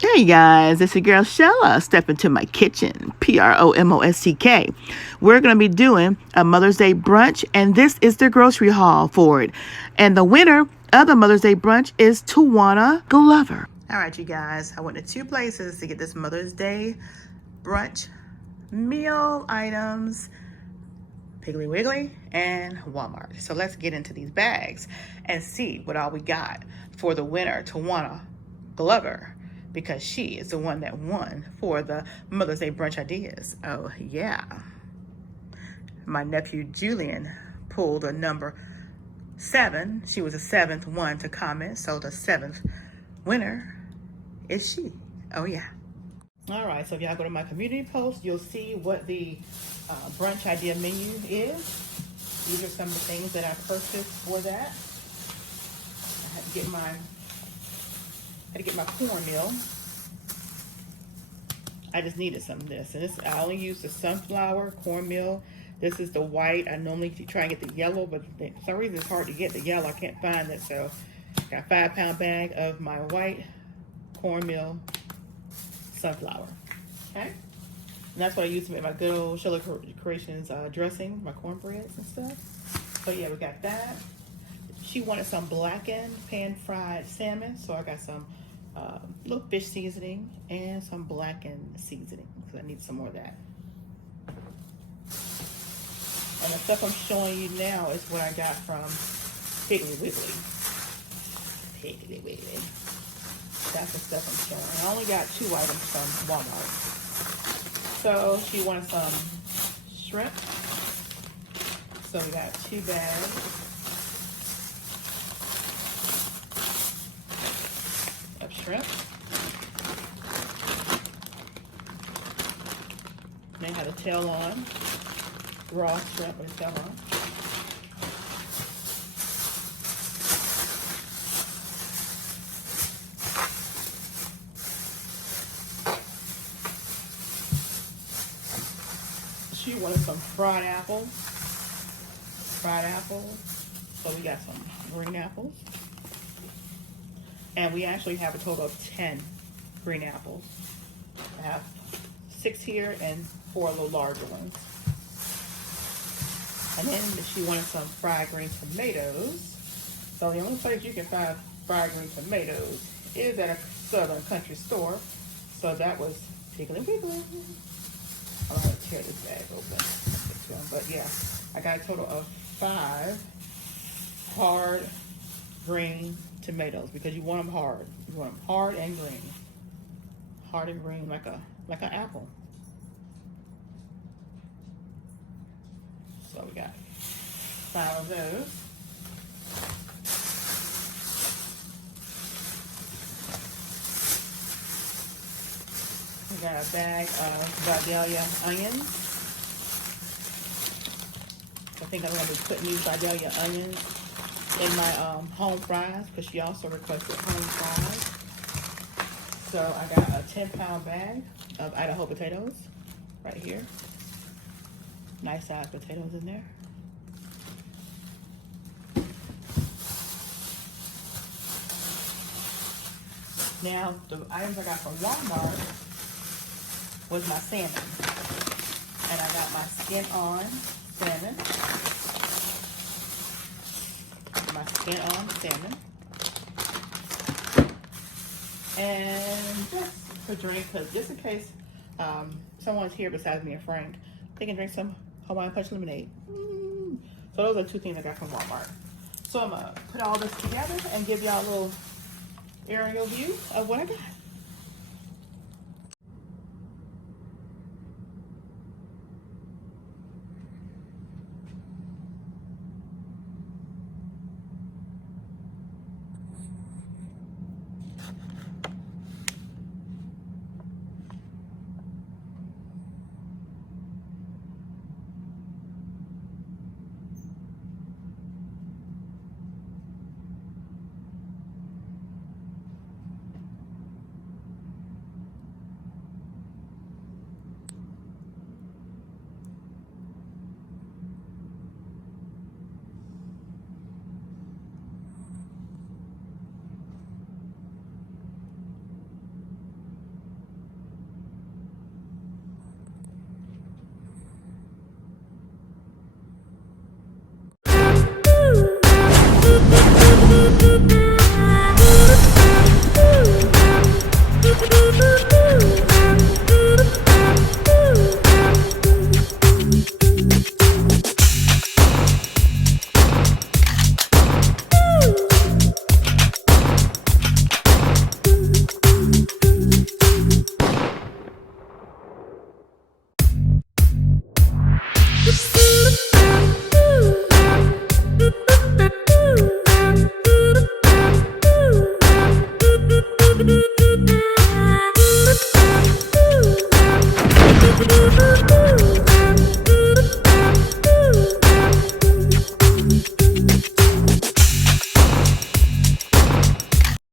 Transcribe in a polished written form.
Hey guys, it's your girl Sheila. Step into my kitchen, PromoSTK. We're going to be doing a Mother's Day brunch, and this is the grocery haul for it. And the winner of the Mother's Day brunch is Tawana Glover. All right, you guys, I went to two places to get this Mother's Day brunch meal items, Piggly Wiggly and Walmart. So let's get into these bags and see what all we got for the winner, Tawana Glover, because she is the one that won for the Mother's Day brunch ideas. Oh yeah. My nephew Julian pulled a number 7. She was the 7th one to comment, so the 7th winner is she. Oh yeah. All right, so if y'all go to my community post, you'll see what the brunch idea menu is. These are some of the things that I purchased for that. I had to get my cornmeal. I just needed some of this, and I only use the sunflower cornmeal. This is the white. I normally try and get the yellow, but for some reason it's hard to get the yellow. I can't find it, so I got a 5-pound bag of my white cornmeal sunflower. Okay, and that's what I use to make my good old Sheila Creations dressing, my cornbreads and stuff. So yeah, we got that. She wanted some blackened pan-fried salmon, so I got some little fish seasoning and some blackened seasoning, because I need some more of that. And the stuff I'm showing you now is what I got from Piggly Wiggly. Piggly Wiggly. That's the stuff I'm showing. I only got 2 items from Walmart. So she wanted some shrimp. So we got 2 bags. Of shrimp. And they had a tail on. Raw shrimp with a tail on. She wanted some fried apples. So we got some green apples. And we actually have a total of 10 green apples. I have 6 here and 4 little larger ones. And then she wanted some fried green tomatoes. So the only place you can find fried green tomatoes is at a Southern country store. So that was Piggly Wiggly. I'm going to tear this bag open. But yeah, I got a total of 5 hard green tomatoes, because you want them hard. You want them hard and green. Hard and green like an apple. So we got 5 of those. We got a bag of Vidalia onions. I think I'm going to be putting these Vidalia onions in my home fries, because she also requested home fries. So I got a 10-pound bag of Idaho potatoes right here. Nice sized potatoes in there. Now, the items I got from Walmart was my salmon. And I got my skin-on salmon. My skin-on salmon. And just for drink, because just in case someone's here besides me and Frank, they can drink some Hawaiian Punch lemonade. So those are 2 things I got from Walmart. So I'm going to put all this together and give y'all a little aerial view of what I got. Bye.